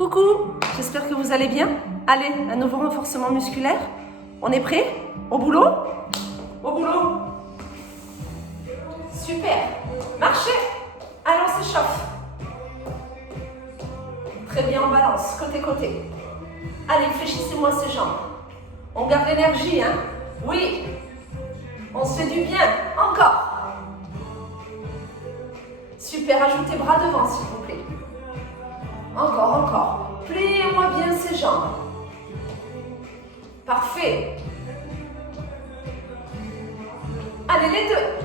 Coucou, j'espère que vous allez bien. Allez, un nouveau renforcement musculaire. On est prêt? Au boulot? Au boulot. Super. Marchez. Allez, on s'échauffe. Très bien, on balance, côté. Allez, fléchissez-moi ces jambes. On garde l'énergie, hein? Oui. On se fait du bien. Encore. Super, ajoutez bras devant, s'il vous plaît. Encore. Pliez-moi bien ces jambes. Parfait. Allez, les deux.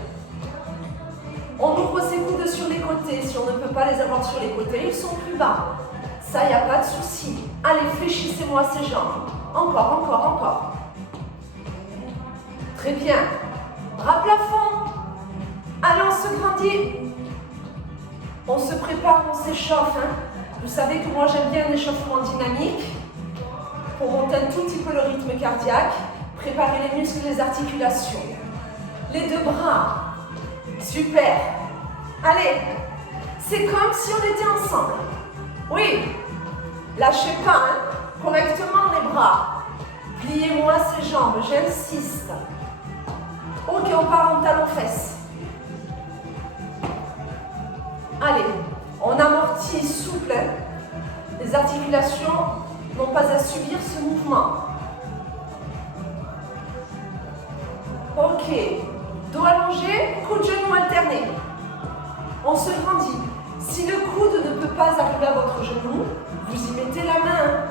On ouvre ses coudes sur les côtés. Si on ne peut pas les avoir sur les côtés, ils sont plus bas. Ça, il n'y a pas de souci. Allez, fléchissez-moi ces jambes. Encore. Très bien. Bras plafond. Allez, on se grandit. On se prépare, on s'échauffe. Hein. Vous savez que moi, j'aime bien un échauffement dynamique pour monter un tout petit peu le rythme cardiaque, préparer les muscles, les articulations. Les deux bras. Super. Allez. C'est comme si on était ensemble. Oui. Lâchez pas, hein. Correctement les bras. Pliez-moi ces jambes, j'insiste. Ok, on part en talons-fesses. Allez, on amortit souple. Hein. Les articulations n'ont pas à subir ce mouvement. Ok, dos allongé, coude genou alterné. On se grandit. Si le coude ne peut pas arriver à votre genou, vous y mettez la main.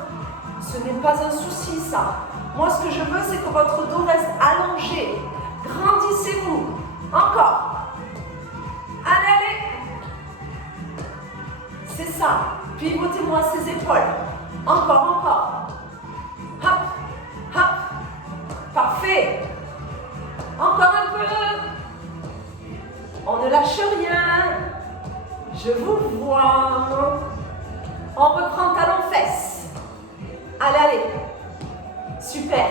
Ce n'est pas un souci, ça. Moi, ce que je veux, c'est que votre dos reste allongé. Grandissez-vous. Encore. Allez. C'est ça. Pivotez-moi ces épaules. Encore. Hop. Parfait. Encore un peu. On ne lâche rien. Je vous vois. On reprend talons-fesses. Allez. Super.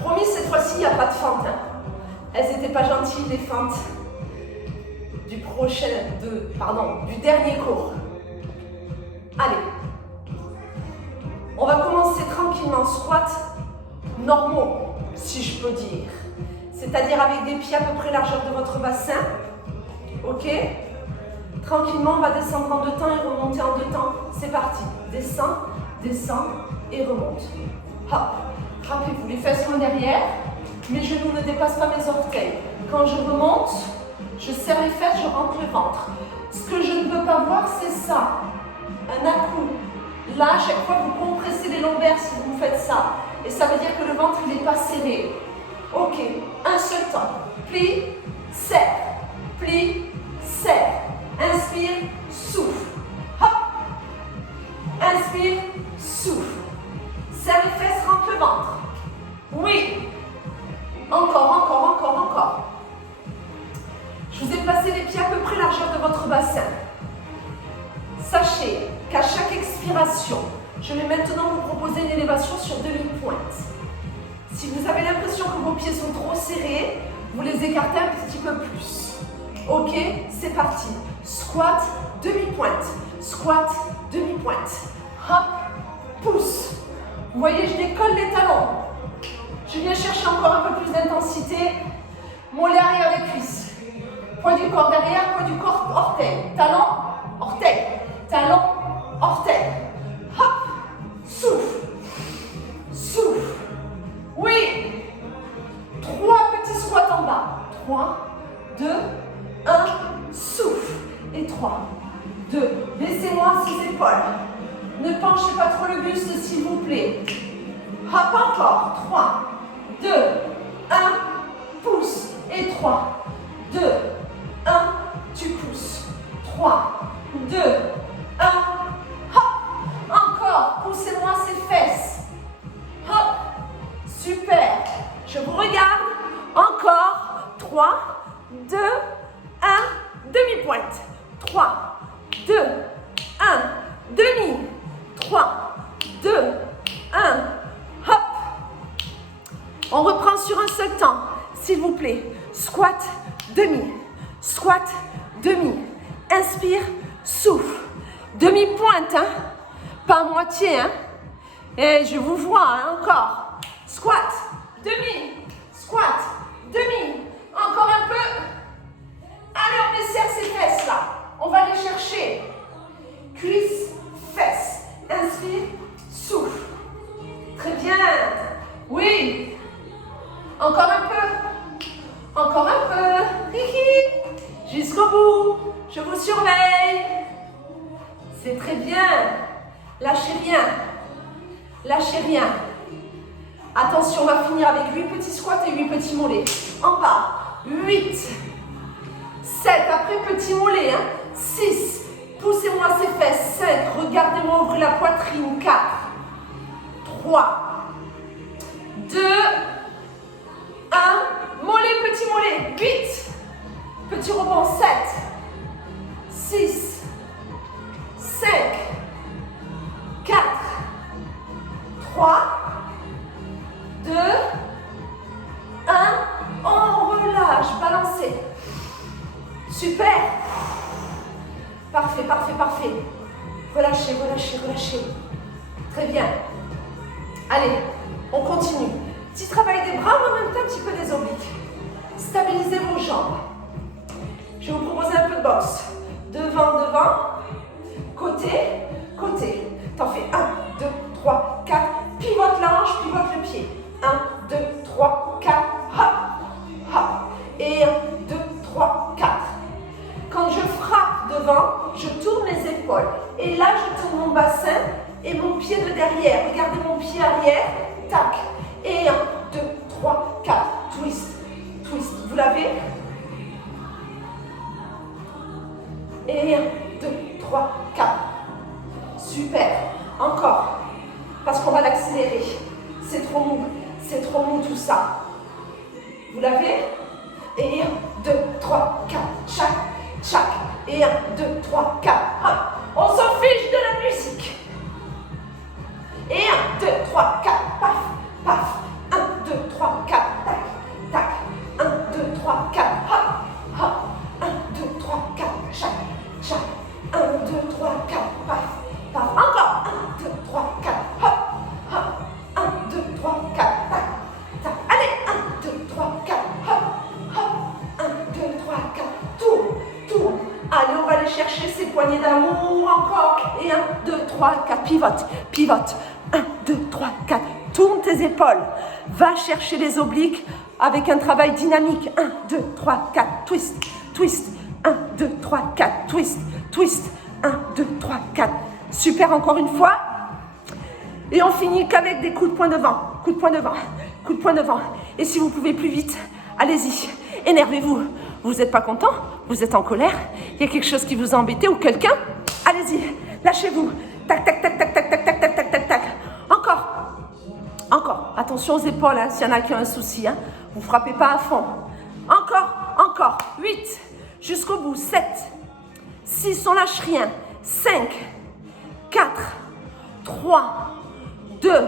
Promis, cette fois-ci, il n'y a pas de fente. Hein. Elles n'étaient pas gentilles, les fentes du dernier cours. Allez. On va commencer tranquillement, squat normaux, si je peux dire. C'est-à-dire avec des pieds à peu près largeur de votre bassin. Ok? Tranquillement, on va descendre en 2 temps et remonter en 2 temps. C'est parti. Descend et remonte. Hop. Rappelez-vous, les fesses sont derrière. Mes genoux ne dépassent pas mes orteils. Quand je remonte, je serre les fesses, je rentre le ventre. Ce que je ne peux pas voir, c'est ça. Un à-coup. Là, à chaque fois, vous compressez les lombaires si vous faites ça. Et ça veut dire que le ventre, il n'est pas serré. Ok. Un seul temps. Plie, serre. Plie, serre. Inspire, souffle. Hop. Inspire, souffle. Serre les fesses, rentre le ventre. Oui. Encore. Je vous ai placé les pieds à peu près largeur de votre bassin. Sachez qu'à chaque expiration, je vais maintenant vous proposer une élévation sur demi-pointe. Si vous avez l'impression que vos pieds sont trop serrés, vous les écartez un petit peu plus. Ok, c'est parti. Squat, demi-pointe. Squat, demi-pointe. Hop, pousse. Vous voyez, je décolle les talons. Je viens chercher encore un peu plus d'intensité. Mollet arrière des cuisses. Poids du corps derrière, poids du corps orteil. Talon, orteil. Talon, orteil. Hop. Souffle. Oui. 3 petits squats en bas. 3, 2, 1. Souffle. Et 3, 2. Laissez-moi ces épaules. Ne penchez pas trop le buste, s'il vous plaît. Hop, encore. 3, 2, 1. Pousse. Et 3, 2, 1. Tu pousses. 3, 2, 1. Hop. Encore. Poussez-moi ces fesses. Hop. Super. Je vous regarde. Encore. 3, 2, 1. Demi-pointe. 3, 2, 1. Demi. 3, 2, 1. Hop. On reprend sur un seul temps, s'il vous plaît. Squat, demi. Squat, demi. Inspire, souffle. Demi-pointe, hein. Pas à moitié, hein. Et je vous vois, hein, encore. Squat, demi, squat, demi. Encore un peu. Allez, on desserre ses fesses, là. On va aller chercher. Cuisses, fesses. Inspire, souffle. Très bien. Oui. Encore un peu. Encore un peu. Hihi. Jusqu'au bout. Je vous surveille. C'est très bien. Lâchez rien. Lâchez rien. Attention, on va finir avec 8 petits squats et 8 petits mollets. En bas. 8. 7. Après, petit mollet. Hein. 6. Poussez-moi ces fesses. 5. Regardez-moi ouvrir la poitrine. 4. 3. 2. 1. Mollet, petit mollet. 8. Petit rebond. 7. 6. 5. 4. 3. 2. 1. On relâche. Balancez. Super. Parfait, parfait, parfait. Relâchez, relâchez, relâchez. Très bien. Allez, on continue. Petit travail des bras, mais en même temps un petit peu des obliques. Stabilisez vos jambes. Je vais vous proposer un peu de boxe. Devant, devant. Côté, côté. T'en fais 1, 2, 3, 4. Pivote la hanche, pivote le pied. 1, 2, 3, 4. Hop, hop. Et 1, 2, 3, 4. Quand je frappe devant, je tourne les épaules. Et là, je tourne mon bassin et mon pied de derrière. Regardez mon pied arrière. Tac. Et 1, 2, 3, 4. Twist, twist. Vous l'avez? Et 1, 2, 3, 4. Super. Encore. Parce qu'on va l'accélérer. C'est trop mou. C'est trop mou tout ça. Vous l'avez? Et 1, 2, 3, 4. Chaque. Chaque. Et 1, 2, 3, 4. Hop. On s'en fiche de la musique. Et 1, 2, 3, 4. Paf, paf. 1, 2, 3, 4. Tac, tac. 1, 2, 3, 4. Hop, hop. 1, 2, 3, 4. Chaque, chaque. 1, 2, 3, 4. Paf, paf. Encore. 1, 2, 3, 4. Hop, hop. 1, 2, 3, 4. Tac, tac. Allez. 1, 2, 3, 4. Hop, hop. 1, 2, 3, 4. Tourne. Tourne. Allez, on va aller chercher ces poignées d'amour encore. Et 1, 2, 3, 4. Pivote. Pivote. 1, 2, 3, 4. Tourne tes épaules. Va chercher les obliques avec un travail dynamique. 1, 2, 3, 4. Twist. Twist. 1, 2, 3, 4. Twist. Twist. 1, 2, 3, 4. Super, encore une fois. Et on finit qu'avec des coups de poing devant. Coup de poing devant. Coup de poing devant. Et si vous pouvez plus vite, allez-y. Énervez-vous. Vous n'êtes pas content? Vous êtes en colère? Il y a quelque chose qui vous a embêté ou quelqu'un? Allez-y. Lâchez-vous. Tac, tac, tac, tac, tac, tac, tac, tac, tac, tac, tac. Encore. Encore. Attention aux épaules, hein, s'il y en a qui ont un souci. Hein. Vous ne frappez pas à fond. Encore. Encore. 8. Jusqu'au bout. 7. 6. On lâche rien. 5. 4. 3. 2. 1.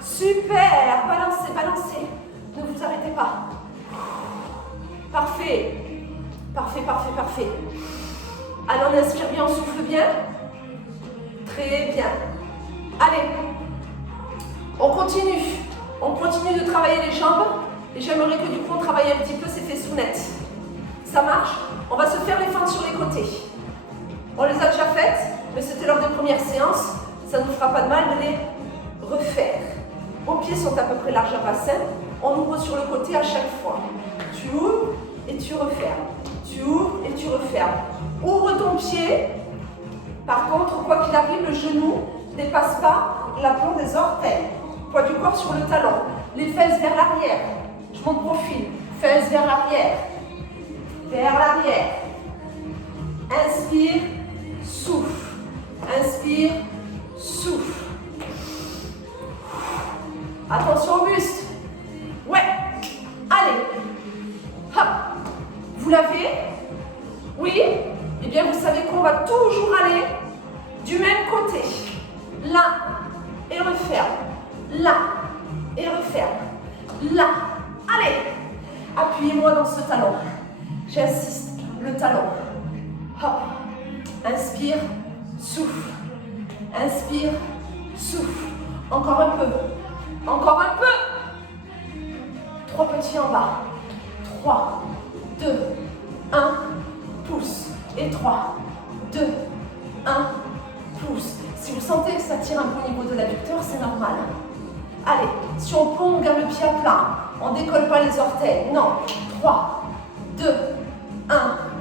Super. Balancez, balancez. Ne vous arrêtez pas. Parfait. Parfait, parfait, parfait. Allez, on inspire bien, on souffle bien. Très bien. Allez. On continue. On continue de travailler les jambes. Et j'aimerais que du coup, on travaille un petit peu ces fessounettes. Ça marche? On va se faire les fentes sur les côtés. On les a déjà faites, mais c'était lors des premières séances. Ça ne nous fera pas de mal de les refaire. Vos pieds sont à peu près large à bassin. On ouvre sur le côté à chaque fois. Tu ouvres et tu refermes. Tu ouvres et tu refermes. Ouvre ton pied. Par contre, quoi qu'il arrive, le genou ne dépasse pas l'aplomb des orteils. Poids du corps sur le talon. Les fesses vers l'arrière. Je monte profil. Fesses vers l'arrière. Vers l'arrière. Inspire, souffle. Inspire, souffle. Attention au buste. Ouais. Allez. Hop. Vous l'avez? Oui? Eh bien, vous savez qu'on va toujours aller du même côté. Là et referme. Là et referme. Là. Allez. Appuyez-moi dans ce talon. J'insiste. Le talon. Hop. Inspire, souffle. Inspire, souffle. Encore un peu. Encore un peu. 3 petits en bas. 3, 2, 1. Pousse. Et 3, 2, 1. Pousse. Si vous sentez que ça tire un peu au niveau de l'adducteur, c'est normal. Allez, si on peut, on garde le pied à plat. On ne décolle pas les orteils. Non. 3, 2, 1.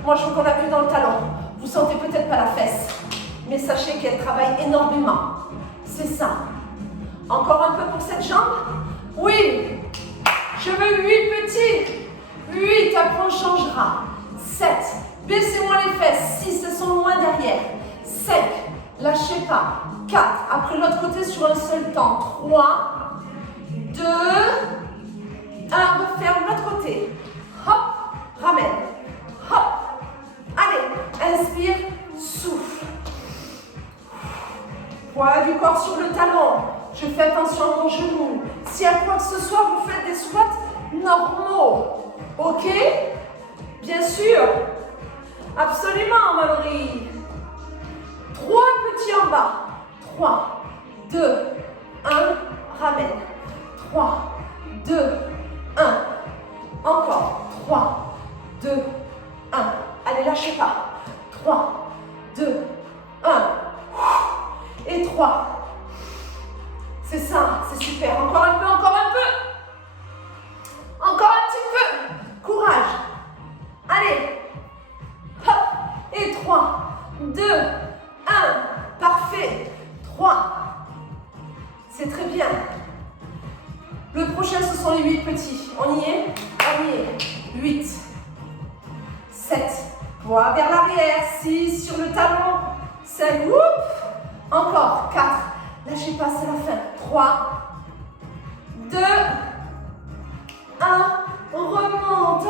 Moi, je veux qu'on appuie dans le talon. Vous sentez peut-être pas la fesse, mais sachez qu'elle travaille énormément. C'est ça. Encore un peu pour cette jambe. Oui. Je veux 8 petits. 8, après on changera. 7. Baissez-moi les fesses. 6, elles sont loin derrière. 5. Lâchez pas. 4. Après l'autre côté sur un seul temps. 3, 2, 1. Referme l'autre côté. Hop. Ramène. Hop. Allez. Inspire. Souffle. Poids du corps sur le talon. Je fais attention à mon genou. Si à quoi que ce soit, vous faites des squats normaux. Ok? Bien sûr. Absolument, Mallory. 3 petits en bas. 3, 2, 1. Ramène. 3, 2, 1. Encore. 3, 2, 1. Allez, lâchez pas. 3, 2, 1. Et 3. C'est ça, c'est super. Encore un peu, encore un peu. Encore un petit peu. Courage. Allez. Hop. Et 3, 2, 1. Parfait. 3. C'est très bien. Le prochain, ce sont les 8 petits. On y est? On y est. 8. 7. Poids vers l'arrière. 6 sur le talon. 5. Encore. 4. Lâchez pas, c'est la fin. 3, 2, 1. On remonte.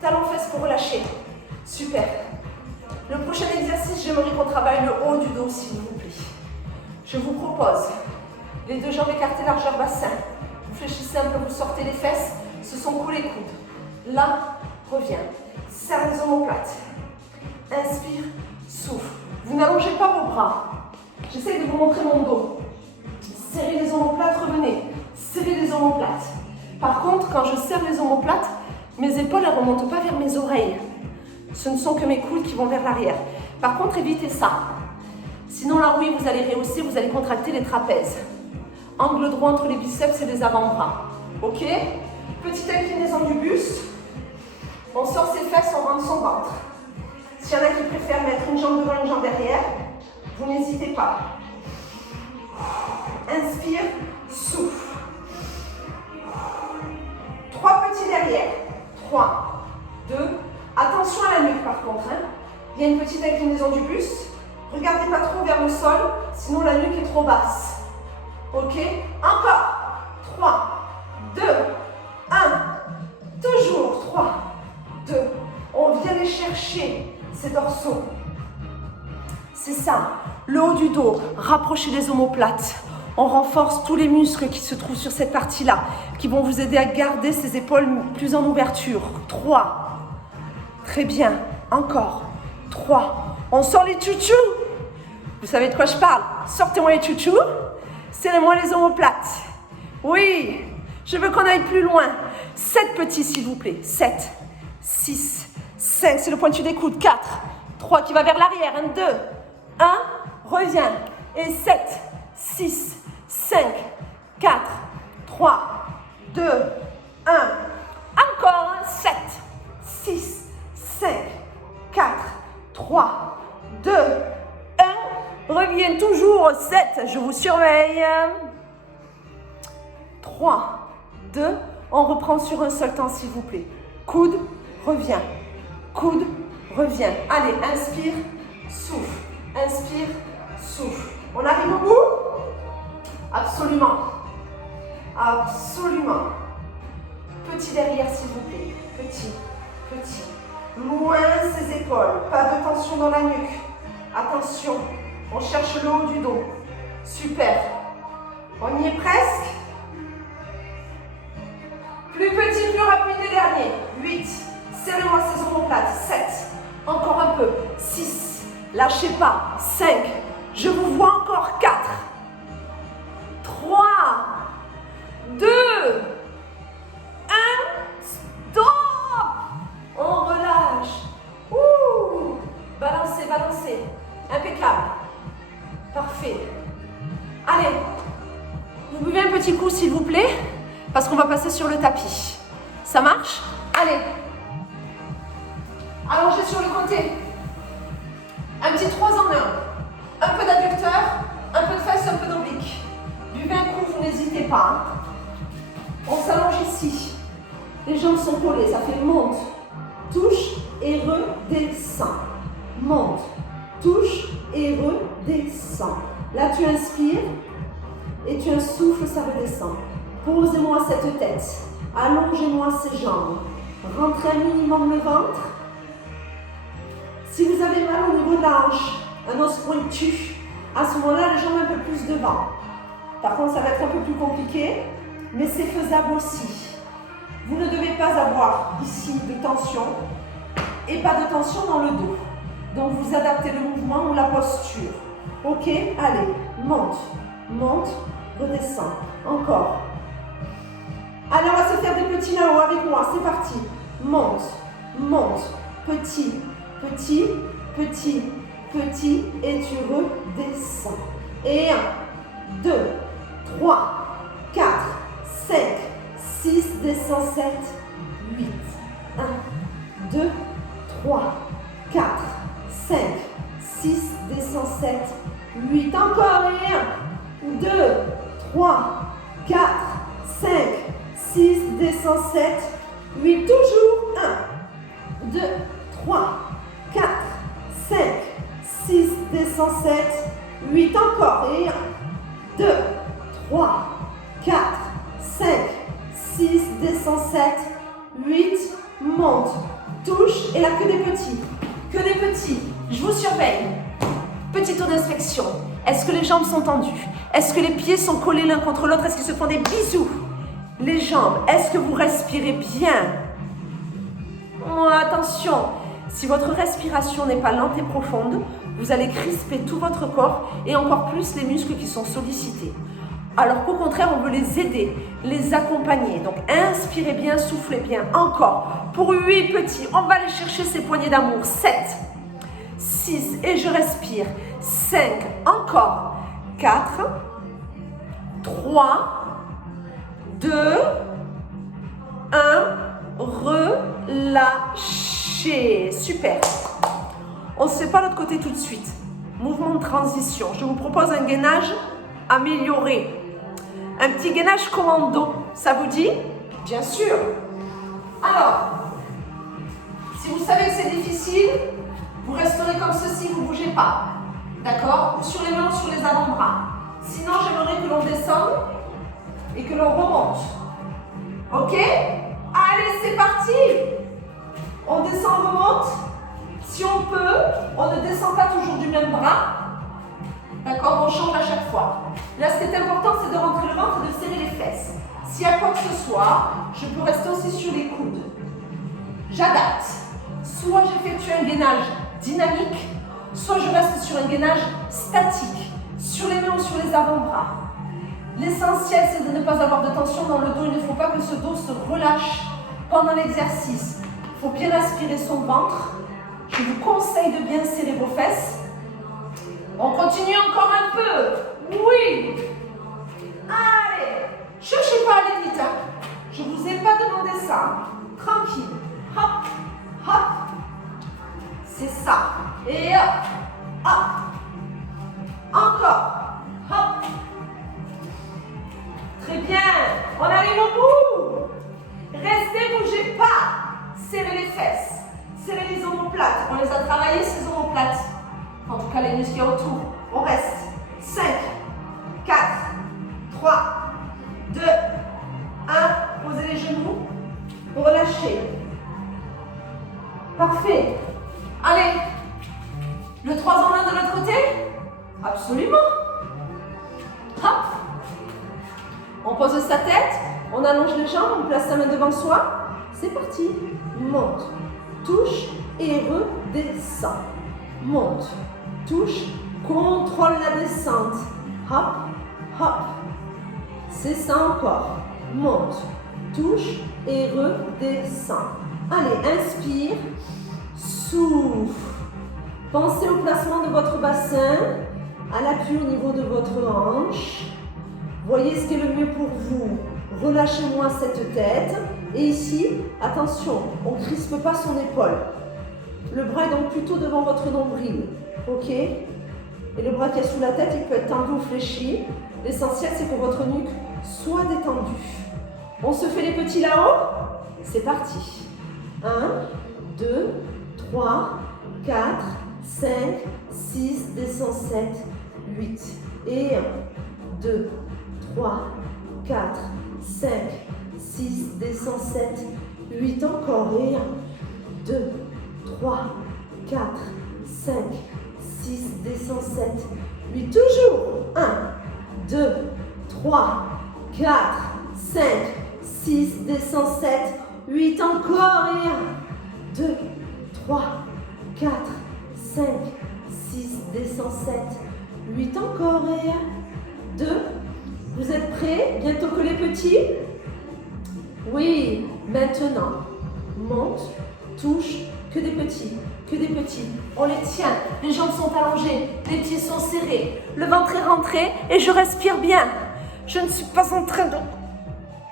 Talon-fesse pour relâcher. Super. Le prochain exercice, j'aimerais qu'on travaille le haut du dos, s'il vous plaît. Je vous propose les 2 jambes écartées, largeur bassin. Vous fléchissez un peu, vous sortez les fesses, se sont collés les coudes. Là, reviens. Serre les omoplates. Inspire, souffle. Vous n'allongez pas vos bras. J'essaie de vous montrer mon dos. Serrez les omoplates, revenez. Serrez les omoplates. Par contre, quand je serre les omoplates, mes épaules ne remontent pas vers mes oreilles. Ce ne sont que mes coudes qui vont vers l'arrière. Par contre, évitez ça. Sinon, là, oui, vous allez rehausser, vous allez contracter les trapèzes. Angle droit entre les biceps et les avant-bras. Ok? Petite inclinaison du buste. On sort ses fesses, on rentre son ventre. S'il y en a qui préfèrent mettre une jambe devant, une jambe derrière, vous n'hésitez pas. Inspire, souffle. 3 petits derrière. 3, 2. Attention à la nuque par contre. Il y a une petite inclinaison du buste. Regardez pas trop vers le sol, sinon la nuque est trop basse. Ok? Encore. 3, 2, 1. Toujours. 3, 2. On vient les chercher, ces dorsaux. C'est ça. Le haut du dos. Rapprochez les omoplates. On renforce tous les muscles qui se trouvent sur cette partie-là, qui vont vous aider à garder ces épaules plus en ouverture. 3. Très bien. Encore. 3. On sort les chouchous. Vous savez de quoi je parle? Sortez-moi les chouchous. Serrez-moi les omoplates. Oui. Je veux qu'on aille plus loin. 7 petits, s'il vous plaît. 7, 6, 5. C'est le pointu des coudes. 4, 3 qui va vers l'arrière. 1, 2, 1. Reviens. Et 7, 6, 5, 4, 3, 2, 1. Encore. 7, 6, 5, 4, 3, 2, 1. Reviens toujours. 7. Je vous surveille. 3, 2. On reprend sur un seul temps, s'il vous plaît. Coude, reviens. Coude, reviens. Allez, inspire, souffle. Inspire, souffle. On arrive au bout? Absolument. Absolument. Petit derrière, s'il vous plaît. Petit, petit. Loin ses épaules. Pas de tension dans la nuque. Attention. On cherche le haut du dos. Super. On y est presque. Plus petit, plus rapide les derniers. 8. Serrez-moi ces omoplates. 7. Encore un peu. 6, Lâchez pas. 5. Je vous vois encore. 4. 3. 2. 1. Stop. On relâche. Ouh. Balancez, balancez. Impeccable. Parfait. Allez. Vous buvez un petit coup s'il vous plaît, parce qu'on va passer sur le tapis. Ça marche? Allez. Allongez sur le côté. Un petit 3 en 1. Un peu d'adducteur, un peu de fesses, un peu d'oblique. Buvez un coup, vous n'hésitez pas. On s'allonge ici. Les jambes sont collées, ça fait monte, touche et redescend. Monte, touche et redescend. Là, tu inspires et tu insouffles, ça redescend. Posez-moi cette tête. Allongez-moi ces jambes. Rentrez un minimum le ventre. Si vous avez mal au niveau de la hanche, un os pointu, à ce moment-là, les jambes un peu plus devant. Par contre, ça va être un peu plus compliqué, mais c'est faisable aussi. Vous ne devez pas avoir ici de tension et pas de tension dans le dos. Donc, vous adaptez le mouvement ou la posture. Ok, allez, monte, monte, redescend. Encore. Allez, on va se faire des petits là-haut avec moi. C'est parti. Monte, monte, petit, petit, petit, petit, et tu redescends. Et 1, 2, 3, 4, 5, 6, descends 7, 8. 1, 2, 3, 4, 5, 6, descends 7, 8. Encore et 1, 2, 3, 4, 5, 6, descends 7, 8. Toujours 1, 2, 3, 4, 5, 6, descends 7, 8. Encore et 1, 2, 3, 4, 5, 6, descends 7, 8. Monte, touche et là que des petits. Que des petits. Je vous surveille. Petit tour d'inspection. Est-ce que les jambes sont tendues? Est-ce que les pieds sont collés l'un contre l'autre? Est-ce qu'ils se font des bisous? Les jambes, est-ce que vous respirez bien? Oh, attention, si votre respiration n'est pas lente et profonde, vous allez crisper tout votre corps et encore plus les muscles qui sont sollicités. Alors qu'au contraire, on veut les aider, les accompagner. Donc, inspirez bien, soufflez bien. Encore. Pour 8 petits, on va aller chercher ces poignées d'amour. 7, 6, et je respire. 5, encore. 4, 3, 2, 1, relâchez. Super. On ne se fait pas l'autre côté tout de suite. Mouvement de transition. Je vous propose un gainage amélioré. Un petit gainage commando. Ça vous dit? Bien sûr. Alors, si vous savez que c'est difficile, vous resterez comme ceci, vous ne bougez pas. D'accord? Ou sur les mains ou sur les avant-bras. Sinon, j'aimerais que l'on descende et que l'on remonte. Ok? Allez, c'est parti! On descend, on remonte. Si on peut, on ne descend pas toujours du même bras. D'accord? On change à chaque fois. Là, ce qui est important, c'est de rentrer le ventre et de serrer les fesses. S'il y a quoi que ce soit, je peux rester aussi sur les coudes. J'adapte. Soit j'effectue un gainage dynamique, soit je reste sur un gainage statique, sur les mains ou sur les avant-bras. L'essentiel, c'est de ne pas avoir de tension dans le dos. Il ne faut pas que ce dos se relâche pendant l'exercice. Il faut bien aspirer son ventre. Je vous conseille de bien serrer vos fesses. On continue encore un peu. Oui. Allez. Cherchez pas à aller vite. Je ne vous ai pas demandé ça. Tranquille. Hop. Hop. C'est ça. Et hop. Hop. Encore. Hop. Très bien. On arrive au bout. Restez, bougez pas. Serrez les fesses. Serrez les omoplates. On les a travaillées, ces omoplates. En tout cas, les muscles autour. On reste. 5, 4, 3, 2, 1. Posez les genoux. Relâchez. Parfait. Allez. Le 3 en 1 de l'autre côté? Absolument. Hop. On pose sa tête. On allonge les jambes. On place sa main devant soi. C'est parti. Monte. Touche et redescend. Monte, touche, contrôle la descente. Hop, hop. C'est ça encore. Monte, touche et redescend. Allez, inspire, souffle. Pensez au placement de votre bassin, à l'appui au niveau de votre hanche. Voyez ce qui est le mieux pour vous. Relâchez-moi cette tête. Et ici, attention, on ne crispe pas son épaule. Le bras est donc plutôt devant votre nombril. Ok? Et le bras qui est sous la tête, il peut être tendu ou fléchi. L'essentiel, c'est que votre nuque soit détendue. On se fait les petits là-haut? C'est parti. 1, 2, 3, 4, 5, 6, descend 7, 8. Et 1, 2, 3, 4, 5, 6, descend 7, 8. Encore. Et 1, 2, 3, 4, 5, 6, descend 7, 8. Toujours. 1, 2, 3, 4, 5, 6, descend 7, 8. Encore. Et 1, 2, 3, 4, 5, 6, descend 7, 8. Encore. Et 1, 2. Vous êtes prêts? Bientôt que les petits? Oui. Maintenant, monte, touche, que des petits, que des petits. On les tient, les jambes sont allongées, les pieds sont serrés, le ventre est rentré et je respire bien. Je ne suis pas en train de...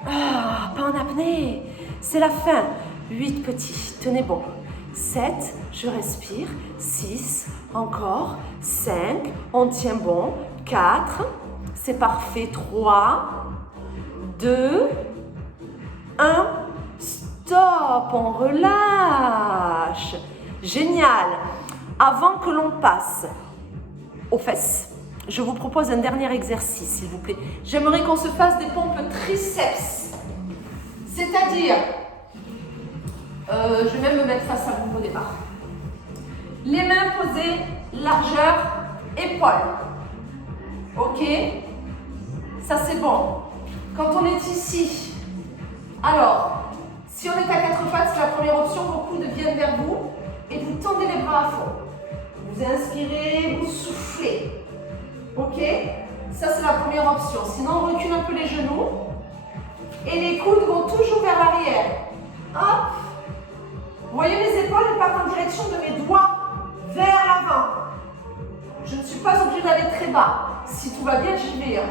Ah, pas en apnée. C'est la fin. 8 petits, tenez bon. 7, je respire. 6, encore. 5, on tient bon. 4, c'est parfait. 3, 2, 1, stop, on relâche. Génial. Avant que l'on passe aux fesses, je vous propose un dernier exercice, s'il vous plaît. J'aimerais qu'on se fasse des pompes triceps. C'est-à-dire, je vais même me mettre face à vous au départ. Les mains posées, largeur, épaule. Ok? Ça, c'est bon. Quand on est ici, alors, si on est à 4 pattes, c'est la première option, vos coudes viennent vers vous et vous tendez les bras à fond. Vous inspirez, vous soufflez. Ok? Ça, c'est la première option. Sinon, on recule un peu les genoux et les coudes vont toujours vers l'arrière. Hop! Vous voyez mes épaules, elles partent en direction de mes doigts vers l'avant. Je ne suis pas obligée d'aller très bas. Si tout va bien, j'y vais.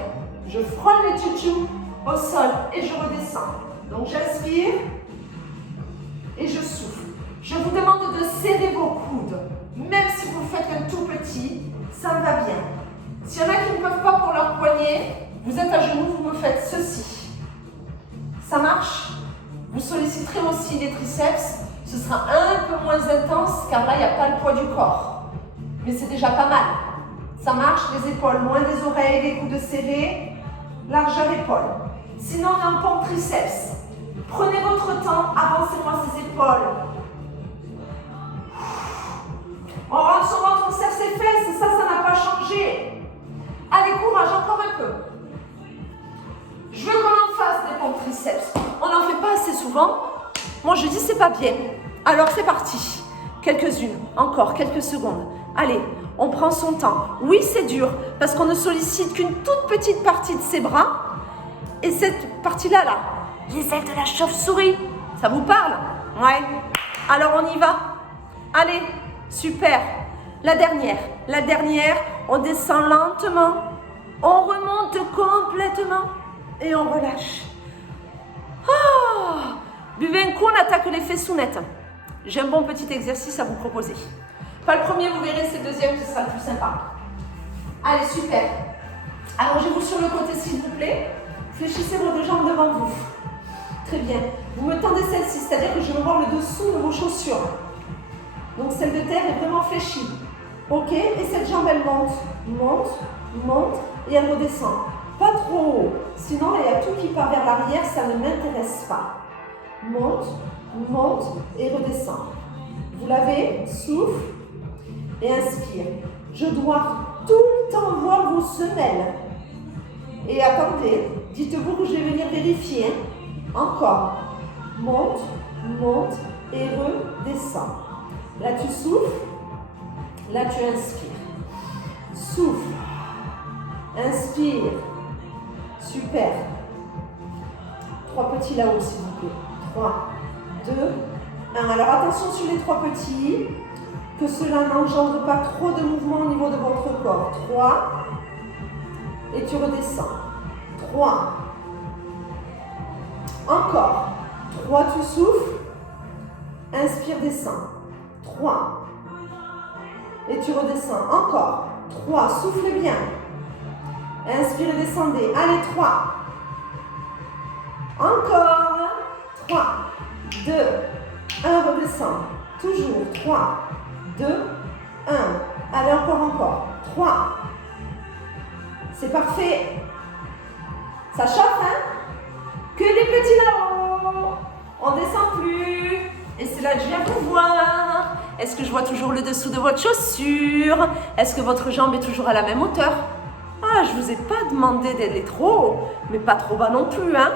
Je frôle les tchou-tchou au sol et je redescends. Donc, j'inspire et je souffle. Je vous demande de serrer vos coudes. Même si vous faites un tout petit, ça me va bien. S'il y en a qui ne peuvent pas pour leur poignet, vous êtes à genoux, vous me faites ceci. Ça marche? Vous solliciterez aussi les triceps. Ce sera un peu moins intense car là, il n'y a pas le poids du corps. Mais c'est déjà pas mal. Ça marche, les épaules loin des oreilles, les coudes serrés, largeur épaule. Sinon, on est en pompe triceps. Prenez votre temps, avancez-moi ces épaules. On rentre sur ventre, on serre ses fesses, et ça n'a pas changé. Allez, courage, encore un peu. Je veux qu'on en fasse des pompes triceps. On n'en fait pas assez souvent. Moi, je dis c'est pas bien. Alors, c'est parti. Quelques-unes, encore quelques secondes. Allez, on prend son temps. Oui, c'est dur, parce qu'on ne sollicite qu'une toute petite partie de ses bras. Et cette partie-là, là, les ailes de la chauve-souris, ça vous parle? Ouais. Alors, on y va. Allez, super. La dernière, on descend lentement. On remonte complètement et on relâche. Ah, buvez un coup, on attaque les fessounettes. J'ai un bon petit exercice à vous proposer. Pas le premier, vous verrez, c'est le deuxième qui sera le plus sympa. Allez, super. Allongez-vous sur le côté, s'il vous plaît. Fléchissez vos deux jambes devant vous. Très bien. Vous me tendez celle-ci, c'est-à-dire que je veux voir le dessous de vos chaussures. Donc celle de terre est vraiment fléchie. Ok? Et cette jambe, elle monte, monte, monte et elle redescend. Pas trop haut. Sinon, il y a tout qui part vers l'arrière, ça ne m'intéresse pas. Monte, monte et redescend. Vous l'avez? Souffle et inspire. Je dois tout le temps voir vos semelles. Et attendez, dites-vous que je vais venir vérifier. Encore. Monte, monte et redescends. Là, tu souffles. Là, tu inspires. Inspire. Super. 3 petits là-haut, s'il vous plaît. 3, 2, 1. Alors attention sur les 3 petits, que cela n'engendre pas trop de mouvement au niveau de votre corps. 3, et tu redescends. 3. Encore. 3, tu souffles. Inspire, descends. 3. Et tu redescends. Encore. 3, soufflez bien. Inspire et descendez. Allez, 3. Encore. 3, 2, 1, redescends. Toujours. 3, 2, 1. Allez, encore. 3. C'est parfait. Ça chauffe, hein? Que des petits là-haut. On descend plus. Et c'est là que je viens vous voir. Est-ce que je vois toujours le dessous de votre chaussure? Est-ce que votre jambe est toujours à la même hauteur? Ah, je vous ai pas demandé d'aller trop haut, mais pas trop bas non plus, hein?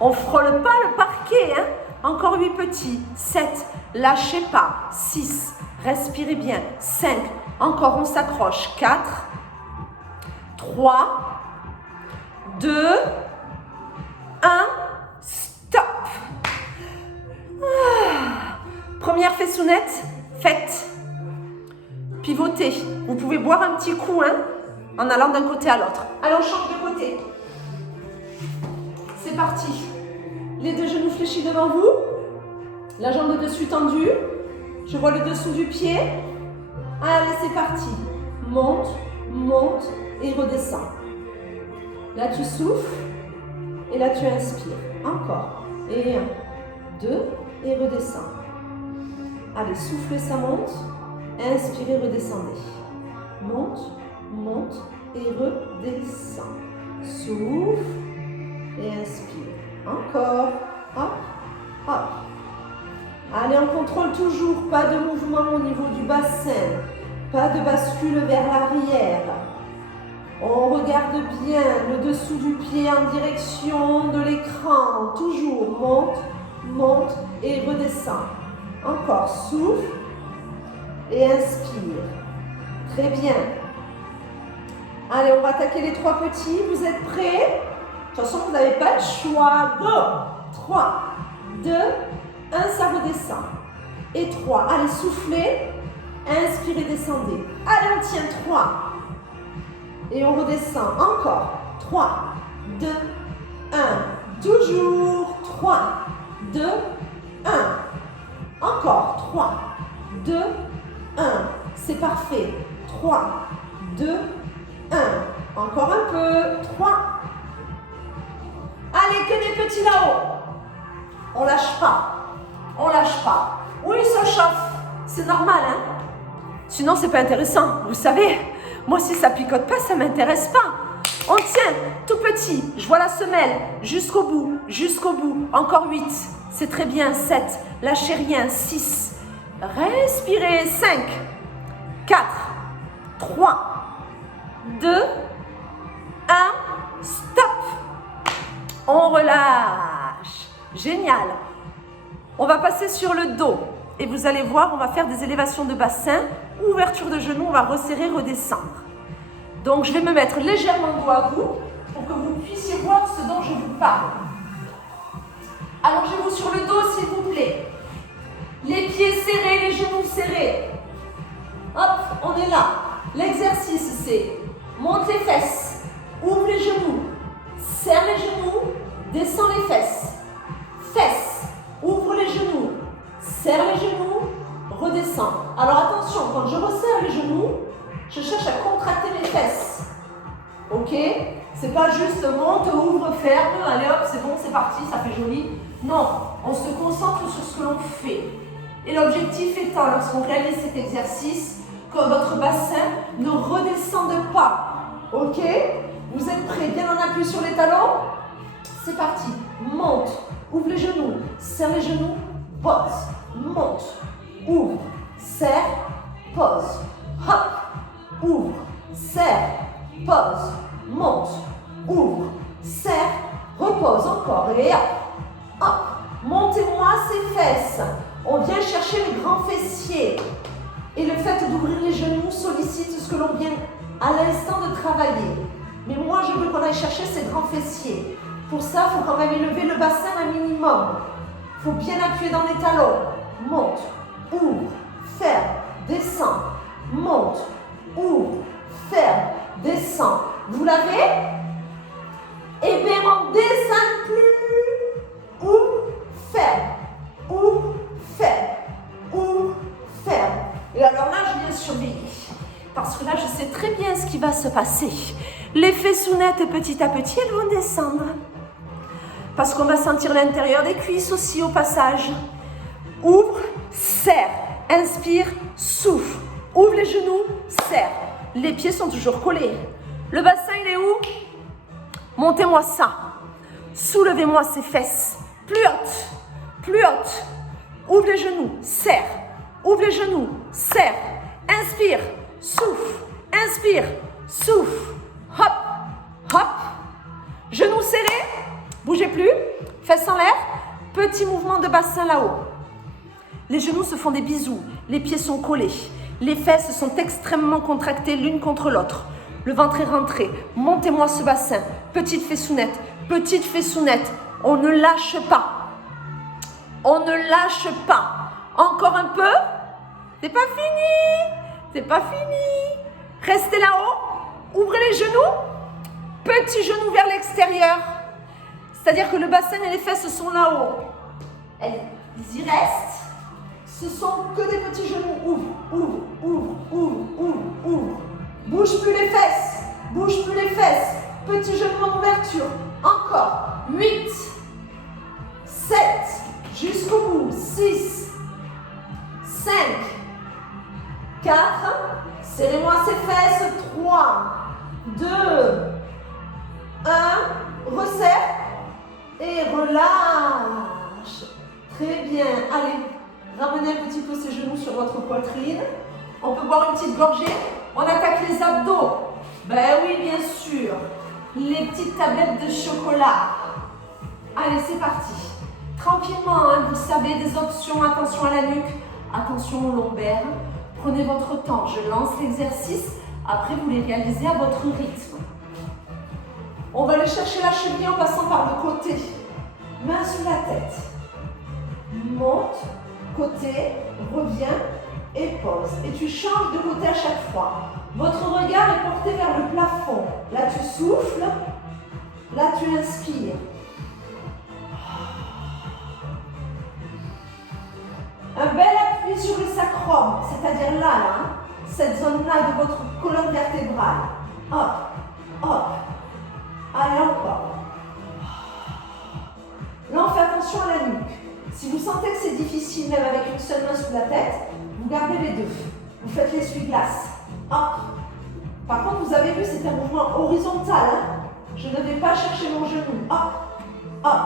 On frôle pas le parquet, hein? Encore 8 petits. 7, lâchez pas. 6, respirez bien. 5, encore on s'accroche. 4, 3, 2, 1, stop. Première fessounette, faite. Pivotez. Vous pouvez boire un petit coup, hein, en allant d'un côté à l'autre. Allez, on change de côté. C'est parti. Les 2 genoux fléchis devant vous. La jambe de dessus tendue. Je vois le dessous du pied. Allez, c'est parti. Monte, monte et redescends. Là, tu souffles. Et là, tu inspires. Encore. Et 1, 2, et redescends. Allez, soufflez, ça monte. Inspirez, redescendez. Monte, monte et redescends. Souffle et inspire. Encore. Hop, hop. Allez, on contrôle toujours. Pas de mouvement au niveau du bassin. Pas de bascule vers l'arrière. On regarde bien le dessous du pied en direction de l'écran. Toujours monte, monte et redescend. Encore, souffle et inspire. Très bien. Allez, on va attaquer les 3 petits. Vous êtes prêts? De toute façon, vous n'avez pas le choix. Go! 3, 2, 1, ça redescend. Et 3. Allez, soufflez. Inspirez, descendez. Allez, on tient. 3. Et on redescend. Encore. 3, 2, 1. Toujours. 3, 2, 1. Encore. 3, 2, 1. C'est parfait. 3, 2, 1. Encore un peu. 3. Allez, que des petits là-haut. On lâche pas. On lâche pas. Oui, ça chauffe. C'est normal, hein? Sinon, c'est pas intéressant. Vous savez, moi, si ça picote pas, ça m'intéresse pas. On tient, tout petit. Je vois la semelle. Jusqu'au bout. Jusqu'au bout. Encore 8. C'est très bien. 7. Lâchez rien. 6. Respirez. 5. 4. 3. 2. 1. Stop. On relâche. Génial. On va passer sur le dos. Et vous allez voir, on va faire des élévations de bassin. Ouverture de genoux, on va resserrer, redescendre. Donc, je vais me mettre légèrement dos à vous pour que vous puissiez voir ce dont je vous parle. Allongez-vous sur le dos, s'il vous plaît. Les pieds serrés, les genoux serrés. Hop, on est là. L'exercice, c'est monte les fesses, ouvre les genoux, serre les genoux, descend les fesses. Fesses, ouvre les genoux, serre les genoux, redescend. Alors attention, quand je resserre les genoux, je cherche à contracter mes fesses. Ok? C'est pas juste monte, ouvre, ferme, allez hop, c'est bon, c'est parti, ça fait joli. Non, on se concentre sur ce que l'on fait. Et l'objectif étant, lorsqu'on réalise cet exercice, que votre bassin ne redescende pas. Ok? Vous êtes prêts? Bien en appui sur les talons? C'est parti. Monte, ouvre les genoux, serre les genoux, pose. Monte, ouvre, serre, pose. Hop, ouvre, serre, pose. Monte, ouvre, serre, repose encore. Et hop, hop. Montez-moi ces fesses. On vient chercher le grand fessier. Et le fait d'ouvrir les genoux sollicite ce que l'on vient à l'instant de travailler. Mais moi, je veux qu'on aille chercher ces grands fessiers. Pour ça, il faut quand même élever le bassin un minimum. Il faut bien appuyer dans les talons. Monte, ouvre, ferme, descend. Monte, ouvre, ferme, descend. Vous l'avez? Et bien, on ne descend plus. Ouvre, ferme, ouvre, ferme, ouvre, ferme. Et alors là, je viens surveiller. Parce que là, je sais très bien ce qui va se passer. Les fessounettes, petit à petit, elles vont descendre. Parce qu'on va sentir l'intérieur des cuisses aussi au passage. Ouvre, serre. Inspire, souffle. Ouvre les genoux, serre. Les pieds sont toujours collés. Le bassin, il est où? Montez-moi ça. Soulevez-moi ces fesses. Plus haute. Plus haute. Ouvre les genoux, serre. Ouvre les genoux, serre. Inspire, souffle. Inspire, souffle. Hop, hop. Genoux serrés. Bougez plus. Fesses en l'air. Petit mouvement de bassin là-haut. Les genoux se font des bisous. Les pieds sont collés. Les fesses sont extrêmement contractées l'une contre l'autre. Le ventre est rentré. Montez-moi ce bassin. Petite fessounette. Petite fessounette. On ne lâche pas. On ne lâche pas. Encore un peu. C'est pas fini. C'est pas fini. Restez là-haut. Ouvrez les genoux. Petit genou vers l'extérieur. C'est-à-dire que le bassin et les fesses sont là-haut. Ils y restent. Ce sont que des petits genoux. Ouvre, ouvre, ouvre, ouvre, ouvre, ouvre. Bouge plus les fesses. Bouge plus les fesses. Petit genou en ouverture. Encore. 8, 7, jusqu'au bout. 6, 5, 4. Serrez-moi ces fesses. 3, 2, 1. Resserre. Et relâche. Très bien. Allez, ramenez un petit peu ces genoux sur votre poitrine. On peut boire une petite gorgée. On attaque les abdos. Ben oui, bien sûr. Les petites tablettes de chocolat. Allez, c'est parti. Tranquillement, hein, vous savez, des options. Attention à la nuque. Attention aux lombaires. Prenez votre temps. Je lance l'exercice. Après, vous les réalisez à votre rythme. On va aller chercher la cheville en passant par le côté. Main sous la tête. Monte, côté, reviens et pose. Et tu changes de côté à chaque fois. Votre regard est porté vers le plafond. Là, tu souffles. Là, tu inspires. Un bel appui sur le sacrum, c'est-à-dire là, cette zone-là de votre colonne vertébrale. Hop, hop. Allez, encore. Là, on fait attention à la nuque. Si vous sentez que c'est difficile, même avec une seule main sous la tête, vous gardez les deux. Vous faites l'essuie-glace. Hop. Par contre, vous avez vu, c'est un mouvement horizontal. Je ne vais pas chercher mon genou. Hop, hop.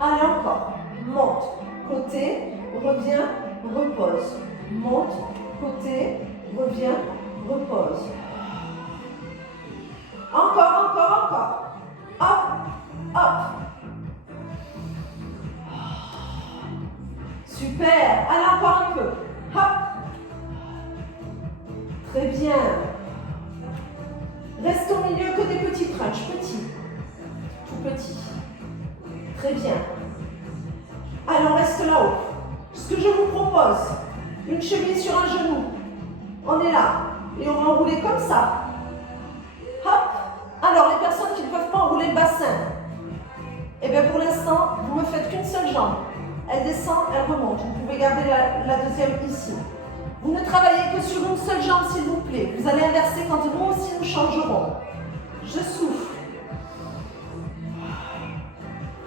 Allez, encore. Monte, côté, reviens, repose. Monte, côté, reviens, repose. Encore, encore, encore. Hop, hop. Super. Allez, encore un peu. Hop. Très bien. Reste au milieu que des petits crunchs. Petits. Tout petit. Très bien. Allez, on reste là-haut. Ce que je vous propose, une cheville sur un genou. On est là. Et on va enrouler comme ça. Hop. Alors, les personnes qui ne peuvent pas enrouler le bassin, eh bien pour l'instant, vous ne me faites qu'une seule jambe. Elle descend, elle remonte. Vous pouvez garder la deuxième ici. Vous ne travaillez que sur une seule jambe, s'il vous plaît. Vous allez inverser quand nous aussi nous changerons. Je souffle.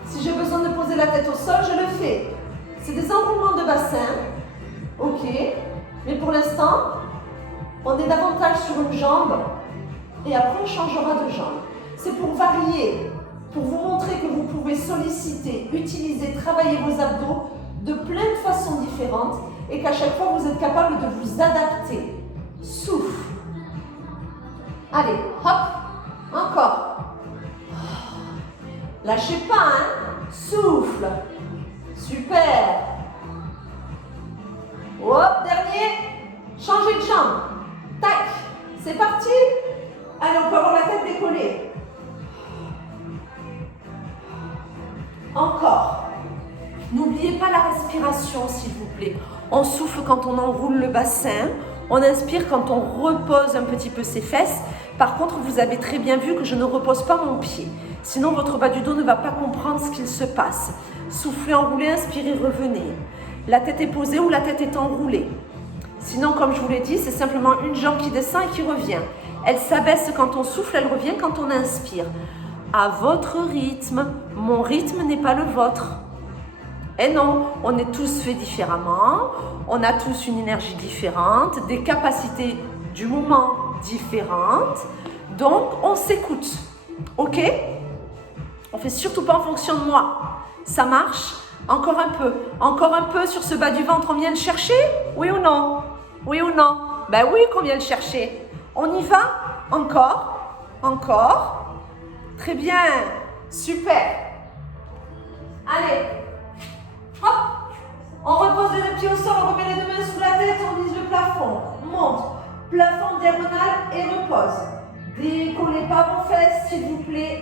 Si j'ai besoin de poser la tête au sol, je le fais. C'est des enroulements de bassin. Ok. Mais pour l'instant, on est davantage sur une jambe. Et après, on changera de jambe. C'est pour varier, pour vous montrer que vous pouvez solliciter, utiliser, travailler vos abdos de plein de façons différentes et qu'à chaque fois, vous êtes capable de vous adapter. Souffle. Allez, hop, encore. Lâchez pas, hein. Souffle. Super. Hop, dernier. Changez de jambe. Tac. C'est parti. Allez, on peut avoir la tête décollée. Encore. N'oubliez pas la respiration, s'il vous plaît. On souffle quand on enroule le bassin. On inspire quand on repose un petit peu ses fesses. Par contre, vous avez très bien vu que je ne repose pas mon pied. Sinon, votre bas du dos ne va pas comprendre ce qu'il se passe. Soufflez, enroulez, inspirez, revenez. La tête est posée ou la tête est enroulée. Sinon, comme je vous l'ai dit, c'est simplement une jambe qui descend et qui revient. Elle s'abaisse quand on souffle, elle revient quand on inspire. À votre rythme. Mon rythme n'est pas le vôtre. Et non, on est tous faits différemment, on a tous une énergie différente, des capacités du moment différentes, donc on s'écoute, ok? On fait surtout pas en fonction de moi, ça marche? Encore un peu sur ce bas du ventre, on vient le chercher? Oui ou non? Oui ou non? Ben oui qu'on vient le chercher. On y va? Encore. Très bien, super. Allez. Hop, on repose les pieds au sol, on remet les deux mains sous la tête, on vise le plafond, monte, plafond diagonal et repose. Décollez pas vos fesses s'il vous plaît.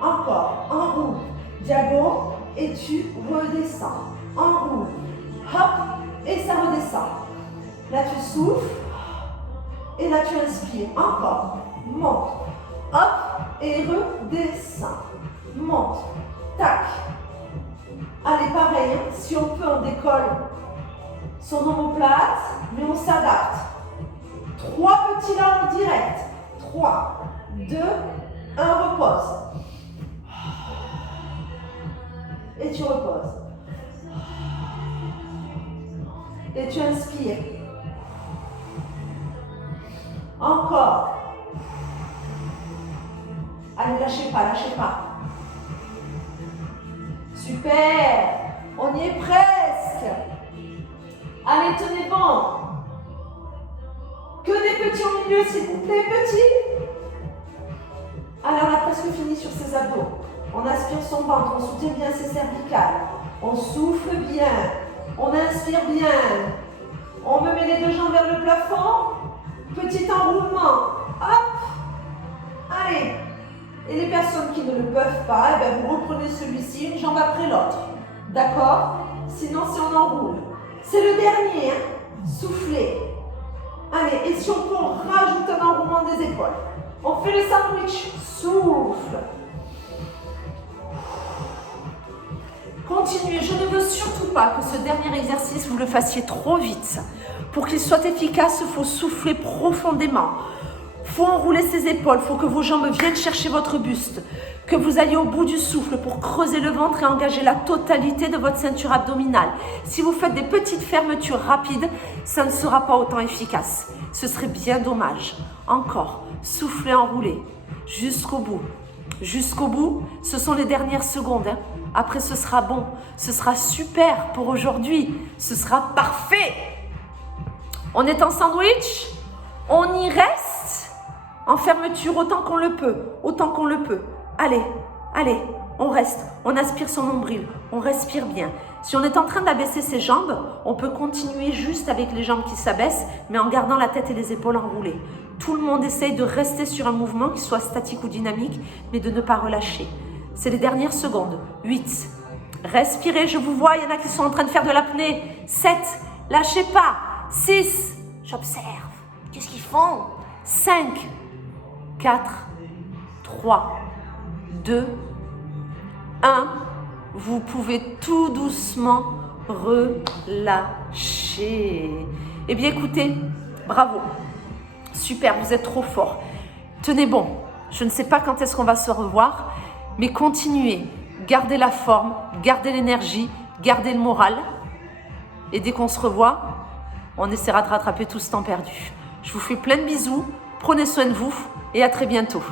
Encore, enroule, diago et tu redescends. Enroule, hop, et ça redescend. Là tu souffles et là tu inspires. Encore, monte, hop, et redescends. Monte, tac. Allez, pareil, hein. Si on peut, on décolle son omoplate, mais on s'adapte. 3 petits là en direct. 3, 2, 1, repose. Et tu reposes. Et tu inspires. Encore. Allez, lâchez pas. Super, on y est presque. Allez, tenez bon. Que des petits au milieu, s'il vous plaît, petits. Alors, on a presque fini sur ses abdos. On aspire son ventre, on soutient bien ses cervicales. On souffle bien, on inspire bien. On me met les deux jambes vers le plafond. Petit enroulement. Hop. Allez. Et les personnes qui ne le peuvent pas, eh bien vous reprenez celui-ci, une jambe après l'autre. D'accord? Sinon, si on enroule. C'est le dernier, hein? Soufflez. Allez, et si on peut, on rajoute un enroulement des épaules. On fait le sandwich. Souffle. Continuez. Je ne veux surtout pas que ce dernier exercice, vous le fassiez trop vite. Pour qu'il soit efficace, il faut souffler profondément. Il faut enrouler ses épaules, il faut que vos jambes viennent chercher votre buste, que vous alliez au bout du souffle pour creuser le ventre et engager la totalité de votre ceinture abdominale. Si vous faites des petites fermetures rapides, ça ne sera pas autant efficace. Ce serait bien dommage. Encore, soufflez, enroulez, jusqu'au bout. Jusqu'au bout, ce sont les dernières secondes. Hein. Après, ce sera bon, ce sera super pour aujourd'hui, ce sera parfait. On est en sandwich, on y reste. En fermeture, autant qu'on le peut. Allez, on reste, on aspire son nombril, on respire bien. Si on est en train d'abaisser ses jambes, on peut continuer juste avec les jambes qui s'abaissent, mais en gardant la tête et les épaules enroulées. Tout le monde essaye de rester sur un mouvement qui soit statique ou dynamique, mais de ne pas relâcher. C'est les dernières secondes. 8. Respirez, je vous vois, il y en a qui sont en train de faire de l'apnée. 7. Lâchez pas. 6. J'observe. Qu'est-ce qu'ils font? 5. 4, 3, 2, 1. Vous pouvez tout doucement relâcher. Eh bien, écoutez, bravo. Super, vous êtes trop fort. Tenez bon. Je ne sais pas quand est-ce qu'on va se revoir, mais continuez. Gardez la forme, gardez l'énergie, gardez le moral. Et dès qu'on se revoit, on essaiera de rattraper tout ce temps perdu. Je vous fais plein de bisous. Prenez soin de vous et à très bientôt.